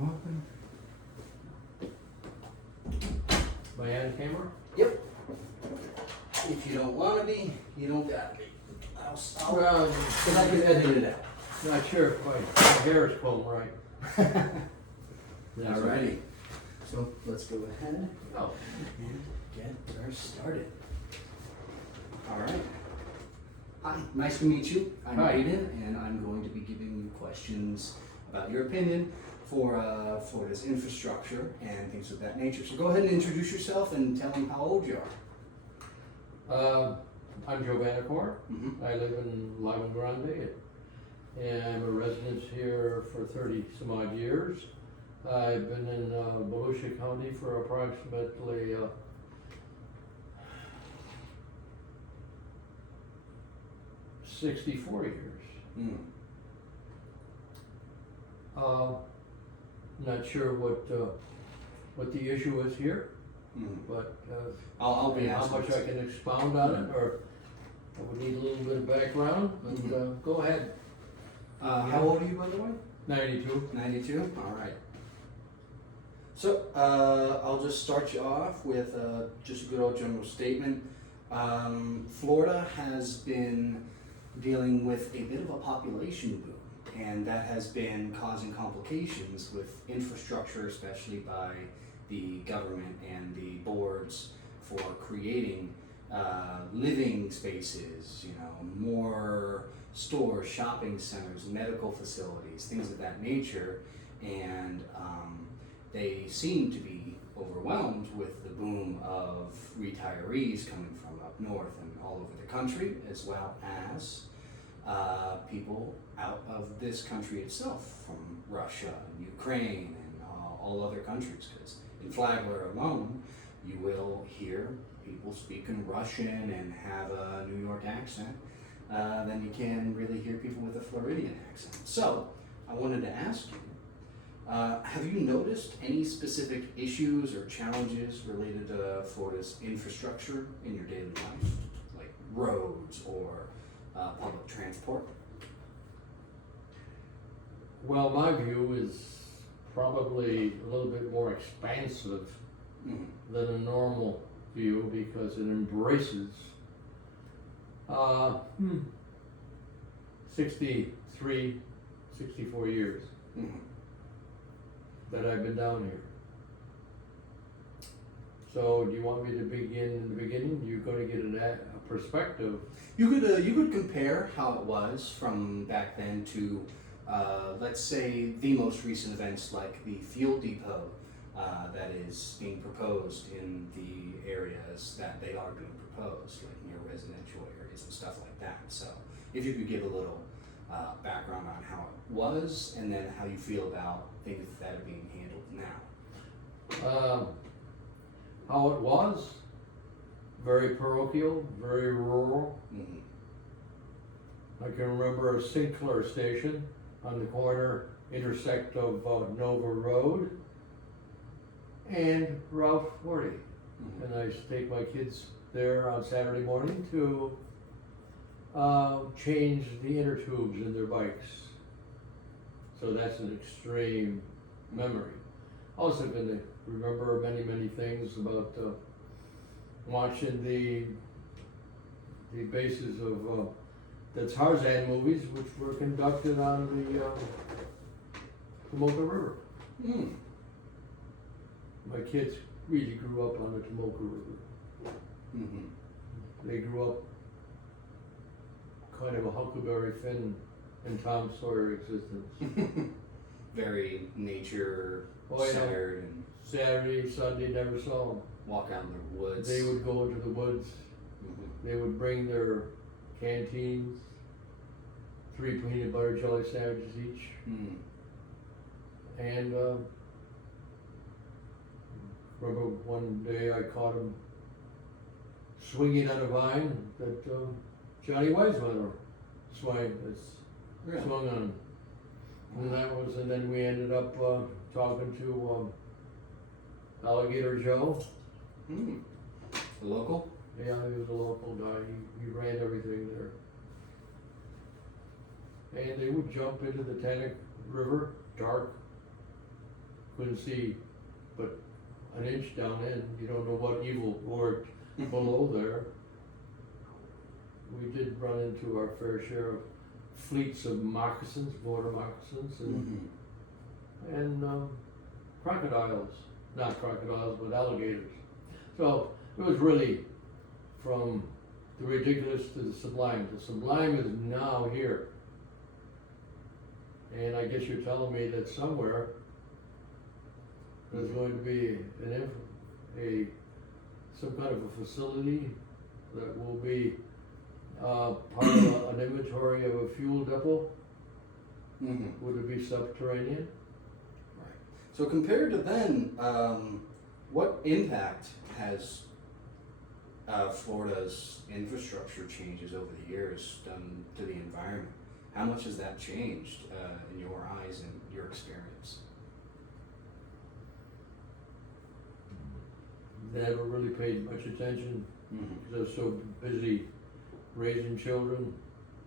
Open. Am I on camera? Yep. If you don't want to be, you don't gotta be. I'll Well, but I can edit it out. not sure if my hair is combed right. That's Alrighty. So let's go ahead Oh, and get her started. Alright. Hi, nice to meet you. I'm Hi. Aiden, and I'm going to be giving you questions about your opinion for this infrastructure and things of that nature. So go ahead and introduce yourself and tell them how old you are. I'm Joe Vanacore. Mm-hmm. I live in Lima Grande, and I'm a resident here for 30 some odd years. I've been in Volusia County for approximately 64 years. Mm. Not sure what the issue is here, Mm. but I'll be how asking. much I can expound on it, or I would need a little bit of background, but go ahead. How old are you, by the way? 92. 92? Alright. So, I'll just start you off with just a good old general statement. Florida has been dealing with a bit of a population boom, and that has been causing complications with infrastructure, especially by the government and the boards for creating living spaces, you know, more stores, shopping centers, medical facilities, things of that nature, and they seem to be overwhelmed with the boom of retirees coming from up north and all over the country, as well as people out of this country itself, from Russia and Ukraine and all other countries, because in Flagler alone, you will hear people speaking Russian and have a New York accent than you can really hear people with a Floridian accent. So, I wanted to ask you, have you noticed any specific issues or challenges related to Florida's infrastructure in your daily life, like roads or public transport? Well, my view is probably a little bit more expansive than a normal view, because it embraces 63, 64 years Mm-hmm. that I've been down here. So do you want me to begin in the beginning? You're going to get a perspective. You could compare how it was from back then to, let's say, the most recent events like the fuel depot that is being proposed in the areas that they are being proposed, like near residential areas and stuff like that. So if you could give a little background on how it was, and then how you feel about things that are being handled now. How it was, very parochial, very rural. Mm-hmm. I can remember a Sinclair station on the corner intersect of Nova Road and Route 40. Mm-hmm. And I used to take my kids there on Saturday morning to change the inner tubes in their bikes. So that's an extreme memory. Also can remember many things about watching the bases of the Tarzan movies, which were conducted on the Tomoka River. Mm. My kids really grew up on the Tomoka River. Mm-hmm. They grew up kind of a Huckleberry Finn and Tom Sawyer existence. Very nature Oh, yeah. centered and Saturday, Sunday, never saw them. walk out in the woods. They would go into the woods. Mm-hmm. They would bring their canteens, 3 peanut butter jelly sandwiches each, Mm. and remember one day I caught them swinging on a vine that Johnny Weismuller Really? swung on. And then we ended up talking to Alligator Joe. Mm. The local? Yeah, he was a local guy. He ran everything there. And they would jump into the Tannic River, dark, couldn't see but an inch down in. You don't know what evil lurked below there. We did run into our fair share of fleets of moccasins, border moccasins, and crocodiles. Not crocodiles, but alligators. So it was really from the ridiculous to the sublime. The sublime is now here. And I guess you're telling me that somewhere there's going to be some kind of a facility that will be part of an inventory of a fuel depot. Would it be subterranean? Right. So compared to then, what impact has Florida's infrastructure changes over the years done to the environment? How much has that changed in your eyes and your experience? Never really paid much attention because I was so busy raising children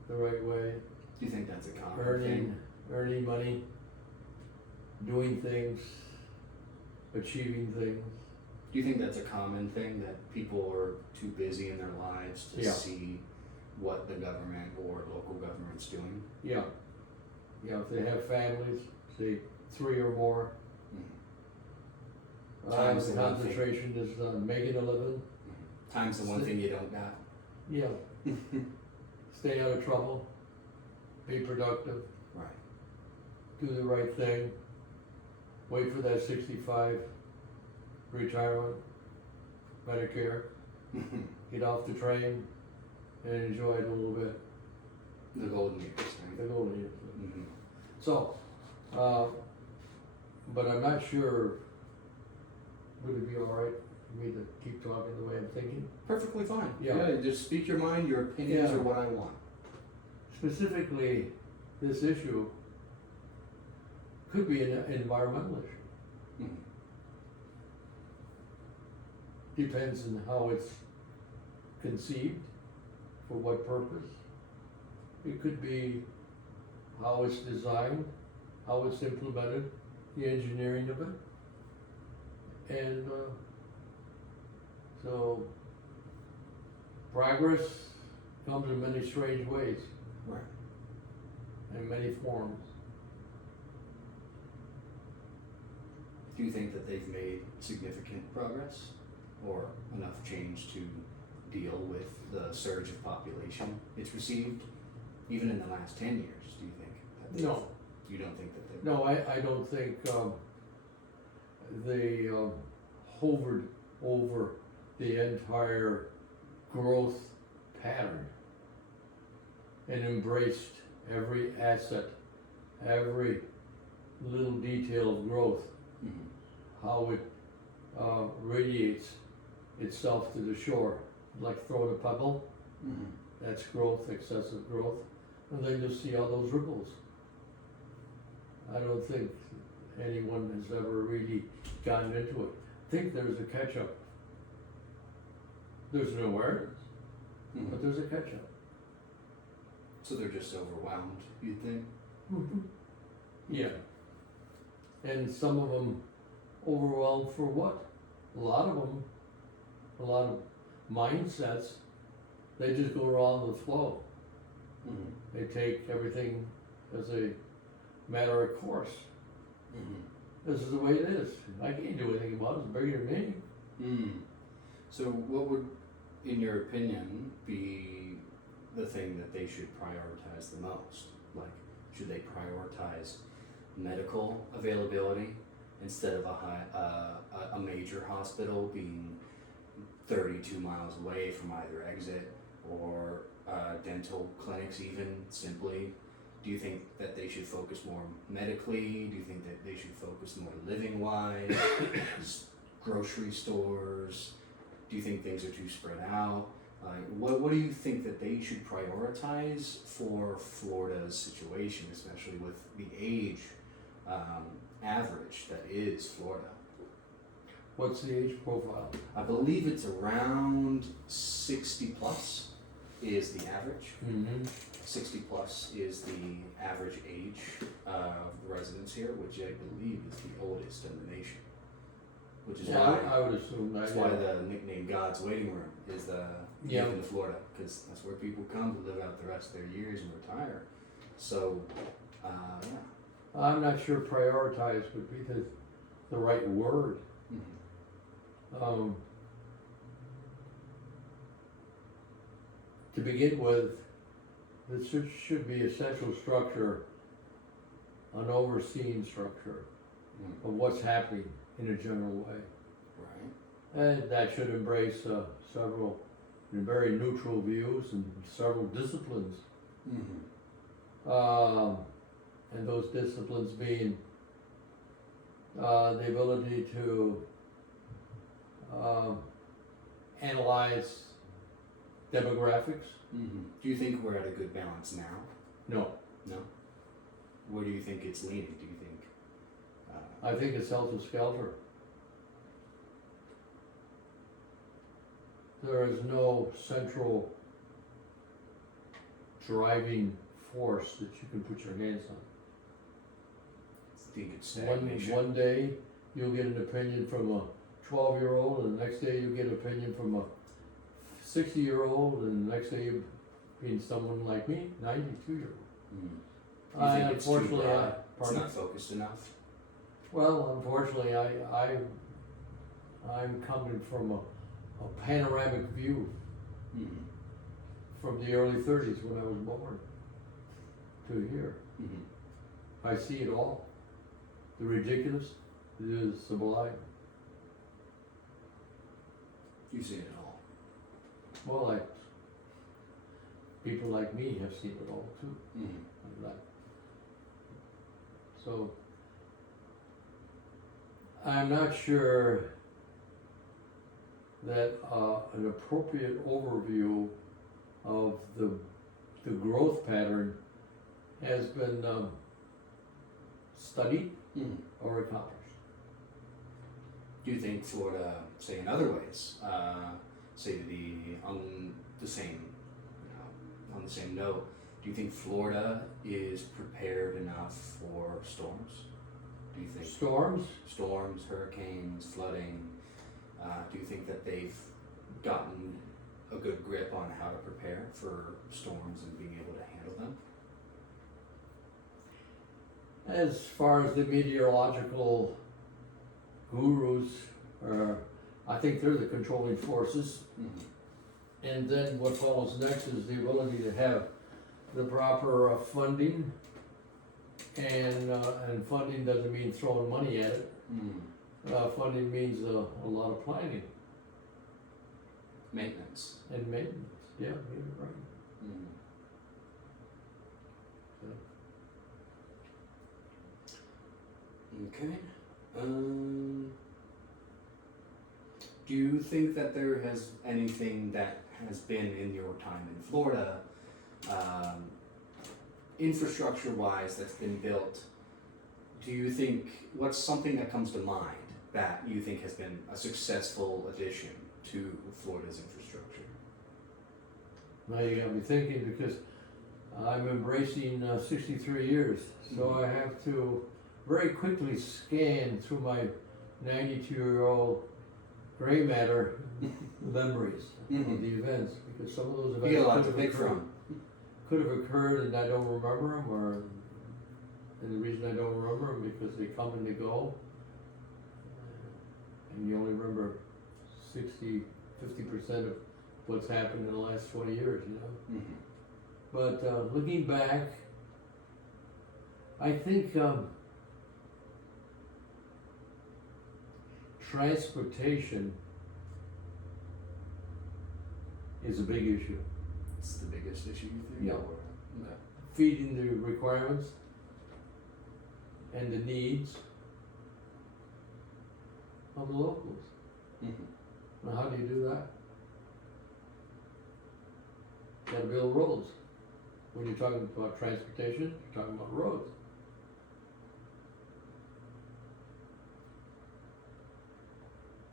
the right way, Do you think that's a common thing? earning money, doing things, achieving things. Do you think that's a common thing, that people are too busy in their lives to Yeah. see what the government or local government's doing? Yeah. Yeah, if they have families, say 3 or more, Times the the one thing. concentration is making a living. Time's the one thing you don't got. Yeah. Stay out of trouble, be productive, Right. do the right thing, wait for that 65 retirement, Medicare, get off the train and enjoy it a little bit, The golden years, right? the golden years. Mhm. So, but I'm not sure, would it be all right for me to keep talking the way I'm thinking? Perfectly fine. Yeah. Just speak your mind. Your opinions Yeah. are what I want. Specifically, this issue could be an environmental issue. Mhm. Depends on how it's conceived, for what purpose. It could be how it's designed, how it's implemented, the engineering of it. And so progress comes in many strange ways, Right. in many forms. Do you think that they've made significant progress or enough change to deal with the surge of population it's received, even in the last 10 years? Do you think? that they've- No. You don't think that they? No, I don't think they hovered over the entire growth pattern and embraced every asset, every little detail of growth, Mhm. how it radiates itself to the shore, like throwing a pebble. Mhm. That's growth, excessive growth, and then you'll see all those ripples. I don't think anyone has ever really gotten into it. I think there's a catch-up. There's an awareness, Mhm. but there's a catch-up. So they're just overwhelmed, you think? Yeah. And some of them overwhelmed for what? A lot of mindsets, they just go along with the flow. Mhm. They take everything as a matter of course. Mhm. This is the way it is. I can't do anything about it. It's bigger than me. Mm. So what would, in your opinion, be the thing that they should prioritize the most? Like, should they prioritize medical availability instead of a major hospital being 32 miles away from either exit, or dental clinics even simply? Do you think that they should focus more medically? Do you think that they should focus more living-wise? Grocery stores? Do you think things are too spread out? What do you think that they should prioritize for Florida's situation, especially with the age average that is Florida? What's the age profile? I believe it's around 60 plus. is the average. Mm-hmm. 60 plus is the average age of the residents here, which I believe is the oldest in the nation. Which is Yeah, why I would assume that. that's why the nickname God's Waiting Room is the Yeah. in Florida, because that's where people come to live out the rest of their years and retire. So, yeah. I'm not sure prioritize would be the right word. Mhm. To begin with, this should be a central structure, an overseeing structure Mm. of what's happening in a general way. Right. And that should embrace several very neutral views and several disciplines. Mm-hmm. And those disciplines being the ability to analyze demographics. Mm-hmm. Do you think we're at a good balance now? No, No. Where do you think it's leaning? Do you think? I think it's helter-skelter. There is no central driving force that you can put your hands on. think it's stagnation? One day, you'll get an opinion from a 12-year-old, and the next day you'll get an opinion from a 60-year-old, and the next day you'll be someone like me, 92-year-old. Mm. You think it's too Unfortunately, broad? It's pardon? not focused enough. Well, unfortunately, I'm coming from a panoramic view Mm-hmm. from the early 30s when I was born to here. Mm-hmm. I see it all. The ridiculous, the sublime. You've seen it all. Well, people like me have seen it all too. Mm-hmm. And that. So, I'm not sure that an appropriate overview of the growth pattern has been studied Mm-hmm. or accomplished. Do you think Florida, say in other ways, say on the same note, do you think Florida is prepared enough for storms? Do you think Storms? storms, hurricanes, flooding? Do you think that they've gotten a good grip on how to prepare for storms and being able to handle them? As far as the meteorological gurus, I think they're the controlling forces. Mm-hmm. And then what follows next is the ability to have the proper funding. And funding doesn't mean throwing money at it. Mm-hmm. Funding means a lot of planning Maintenance. and maintenance. Yeah, you're right. Mm-hmm. Okay. Do you think that there has anything that has been in your time in Florida, infrastructure-wise, that's been built? Do you think, what's something that comes to mind that you think has been a successful addition to Florida's infrastructure? Now you got me thinking, because I'm embracing 63 years, so I have to very quickly scan through my 92-year-old gray matter memories of the events, because some of those You get a lot events to pick from. could have occurred and I don't remember them, and the reason I don't remember them because they come and they go, and you only remember 50% of what's happened in the last 20 years, you know. Mm-hmm. But looking back, I think transportation is a big issue. It's the biggest issue, you think? Yeah. Or- okay. Feeding the requirements and the needs of the locals. Mm-hmm. Now, how do you do that? You gotta build roads. When you're talking about transportation, you're talking about roads.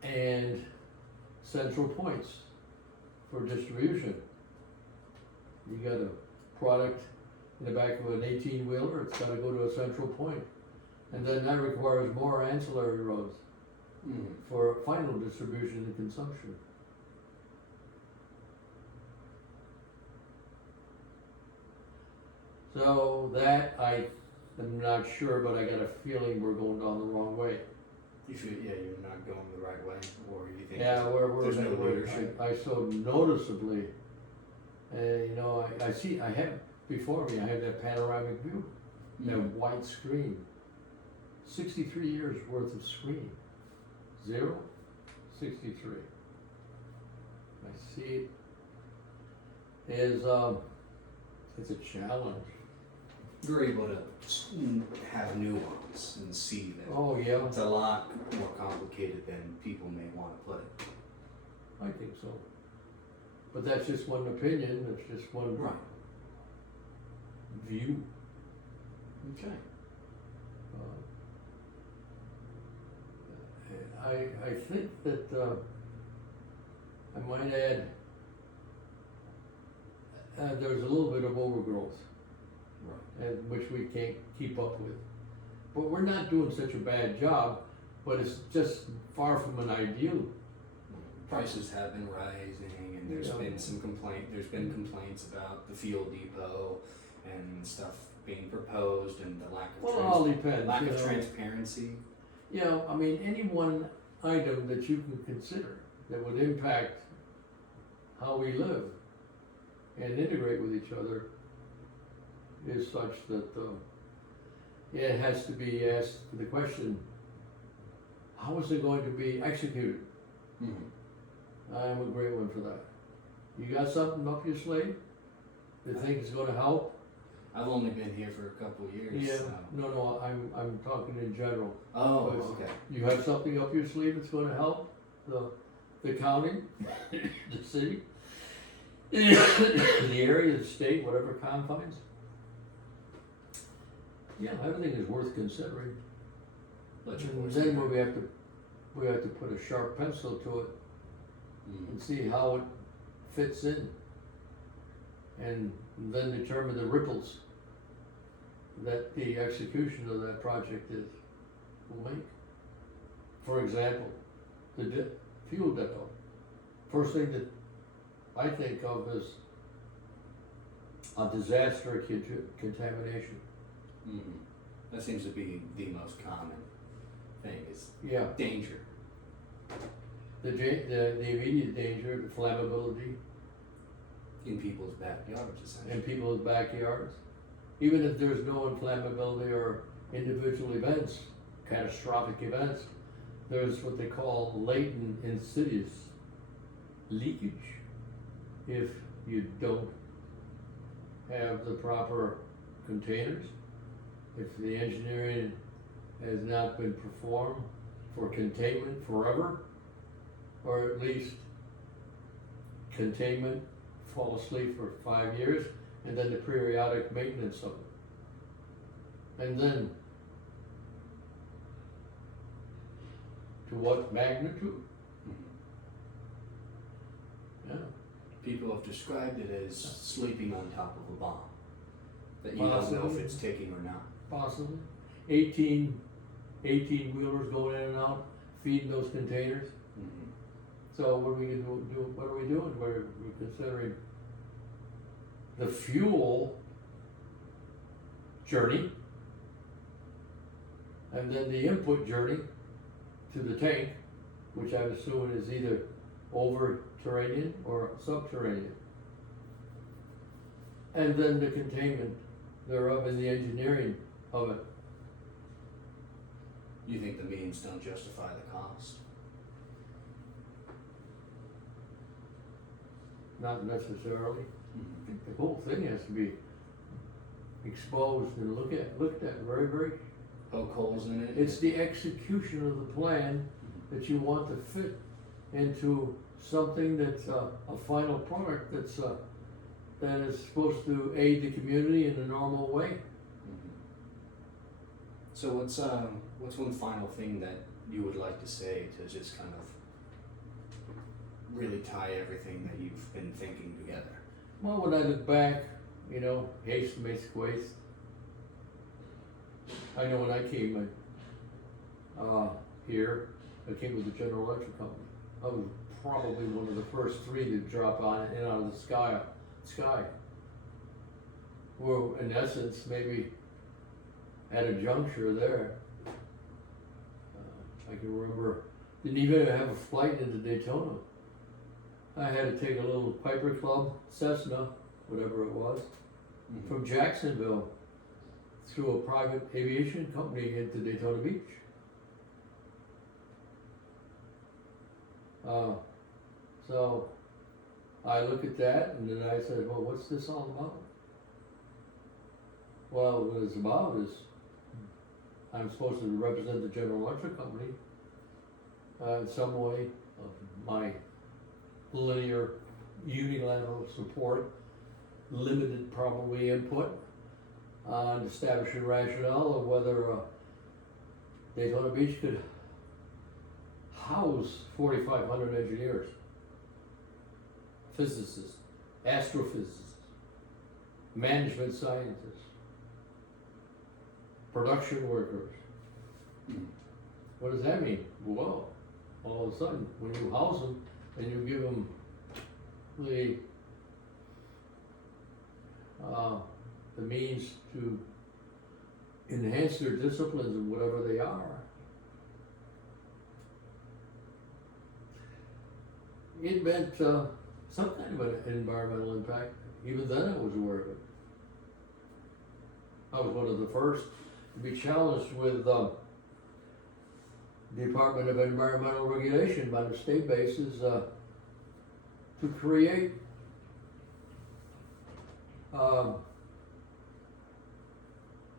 And central points for distribution. You got a product in the back of an 18-wheeler, it's gotta go to a central point. And then that requires more ancillary roads for final distribution and consumption. So that, I am not sure, but I got a feeling we're going down the wrong way. You feel, yeah, you're not going the right way, or you think? Yeah, we're, there's no we're- leadership? I so noticeably, you know, I see, I have, before me, I have that panoramic view, that Mhm. white screen. 63 years worth of screen. 0, 63. I see it is, it's a challenge. You're able to have nuance and see that Oh, yeah, it's a lot more complicated than people may want to put it. I think so. But that's just one opinion, that's just one view. Okay. I think that, I might add, there's a little bit of overgrowth, Right. and which we can't keep up with. But we're not doing such a bad job, but it's just far from an ideal. Prices have been rising, and there's Yeah. been some there's been complaints about the fuel depot and stuff being proposed, and the lack of Well, it all depends, lack you of know. transparency. You know, I mean, any one item that you can consider that would impact how we live and integrate with each other is such that, it has to be asked the question, how is it going to be executed? I'm a great one for that. You got something up your sleeve that think is gonna help? I've only been here for a couple of years. Yeah, So. no, I'm talking in general. Oh, But okay. You have something up your sleeve that's gonna help the county, the city, the area, the state, whatever confines? Yeah, everything is worth considering. Let your And voice then be we have to put a sharp pencil to it heard. and see how it fits in. And then determine the ripples that the execution of that project will make. For example, the fuel depot. First thing that I think of is a disaster contamination. That seems to be the most common thing is Yeah, danger. the immediate danger, the flammability In people's backyards, essentially. in people's backyards. Even if there's no inflammability or individual events, catastrophic events, there's what they call latent insidious leakage if you don't have the proper containers, if the engineering has not been performed for containment forever, or at least containment, fall asleep for 5 years, and then the periodic maintenance of it. And then, to what magnitude? Mhm. Yeah, People have described it as sleeping on top of a bomb. That you don't know if Possibly. it's ticking or not. possibly. 18 wheelers going in and out, feeding those containers. Mhm. So what are we gonna do, what are we doing? We're considering the fuel journey, and then the input journey to the tank, which I'm assuming is either over terranean or subterranean. And then the containment thereof and the engineering of it. You think the means don't justify the cost? Not necessarily. I Mhm. think the whole thing has to be exposed and looked at very, very. Poke holes in it? It's the execution of the plan that you want to fit into something that's a final product that is supposed to aid the community in a normal way. Mhm. So what's one final thing that you would like to say to just kind of really tie everything that you've been thinking together? Well, when I look back, you know, haste makes waste. I know when I came here, I came with the General Electric Company. I was probably one of the first three to drop on in out of the sky. We're in essence maybe at a juncture there. I can remember, didn't even have a flight into Daytona. I had to take a little Piper Club Cessna, whatever it was, from Jacksonville through a private aviation company into Daytona Beach. So I look at that and then I said, well, what's this all about? Well, what it's about is I'm supposed to represent the General Electric Company in some way of my linear unilateral support, limited probably input on establishing rationale of whether Daytona Beach could house 4,500 engineers, physicists, astrophysicists, management scientists, production workers. What does that mean? Well, all of a sudden, when you house them and you give them the means to enhance their disciplines in whatever they are, it meant some kind of an environmental impact. Even then I was aware of it. I was one of the first to be challenged with the Department of Environmental Regulation by the state basis to create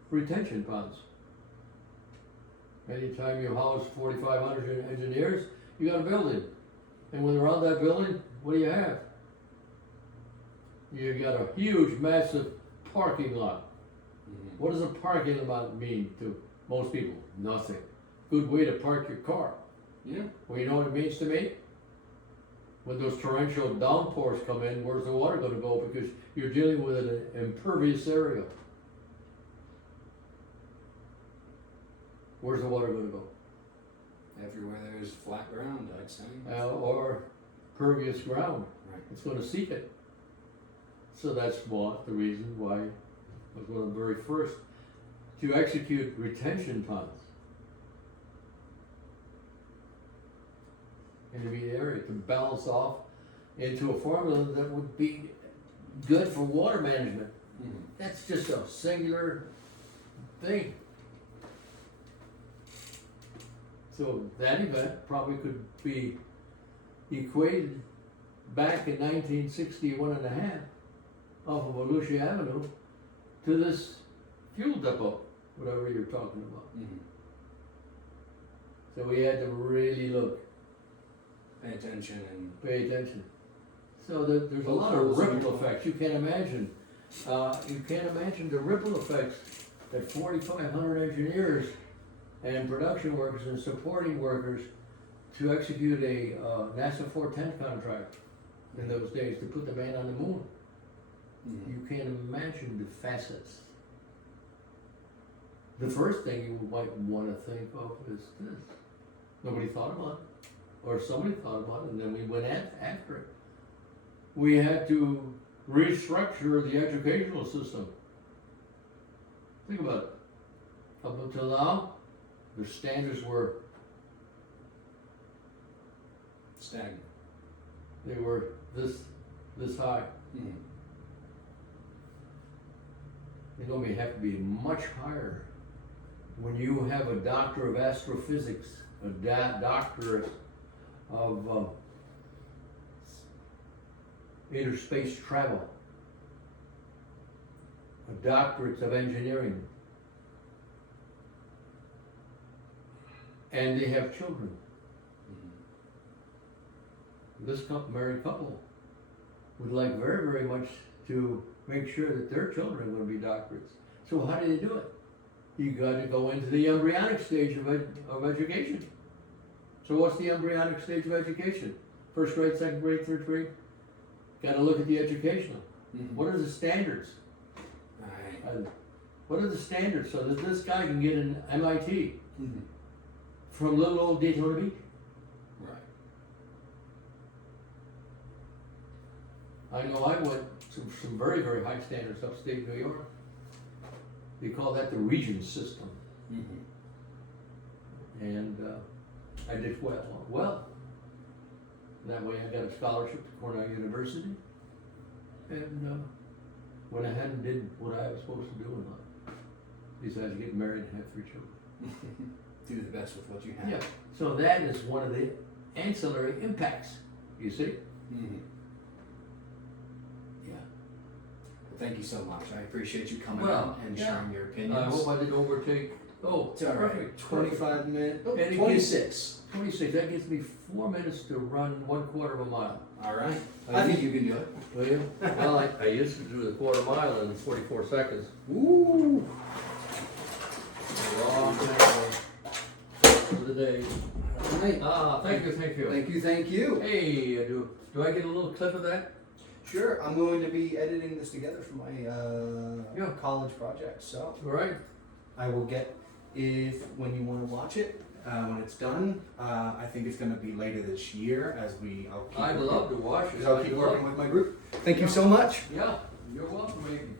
retention ponds. Anytime you house 4,500 engineers, you got a building. And when they're on that building, what do you have? You got a huge, massive parking lot. What does a parking lot mean to most people? Nothing. Good way to park your car. Yeah. Well, you know what it means to me? When those torrential downpours come in, where's the water going to go? Because you're dealing with an impervious area. Where's the water going to go? Everywhere there's flat ground, I'd say. Or pervious ground. Right. It's going to seep it. So that's the reason why I was one of the very first to execute retention ponds in the immediate area to balance off into a formula that would be good for water management. That's just a singular thing. So that event probably could be equated back in 1961 and a half off of Volusia Avenue to this fuel depot, whatever you're talking about. So we had to really look. Pay attention and Pay attention. So there's a lot of ripple effects. You can't imagine. You can't imagine the ripple effects that 4,500 engineers and production workers and supporting workers to execute a NASA 410 contract in those days to put the man on the moon. You can't imagine the facets. The first thing you might want to think of is this. Nobody thought about it. Or somebody thought about it and then we went after it. We had to restructure the educational system. Think about it. Up until now, the standards were stagnant. They were this high. They normally have to be much higher. When you have a doctor of astrophysics, a doctorate of interspace travel, a doctorate of engineering, and they have children. This married couple would like very, very much to make sure that their children are going to be doctorates. So how do they do it? You got to go into the embryonic stage of education. So what's the embryonic stage of education? First grade, second grade, third grade? Got to look at the educational. What are the standards? Right. What are the standards so that this guy can get an MIT Mm-hmm. from little old Daytona Beach? Right. I know I went to some very, very high standards upstate New York. They call that the Regents system. Mm-hmm. And I did well. That way I got a scholarship to Cornell University. And went ahead and did what I was supposed to do in life. Besides getting married and have 3 children. Do the best with what you have. Yeah, so that is one of the ancillary impacts, you see? Mm-hmm. Yeah. Well, thank you so much. I appreciate you coming Well, out and yeah. sharing your opinions. I hope I didn't overtake, It's all right. perfect. 25 minutes. Oh, And it 26. 26, that gives me 4 minutes to run 1/4 of a mile. All right. I think you can do it. Will you? Well, I used to do the 1/4 mile in 44 seconds. Ooh. Long time for the day. All right. Thank you. Thank you. Thank you. Hey, do I get a little clip of that? Sure. I'm going to be editing this together for my Yeah. college project. So All right. I will get when you want to watch it. When it's done, I think it's going to be later this year I'd love to watch it. I'll keep working with my group. Thank you so much. Yeah, you're welcome, Aiden.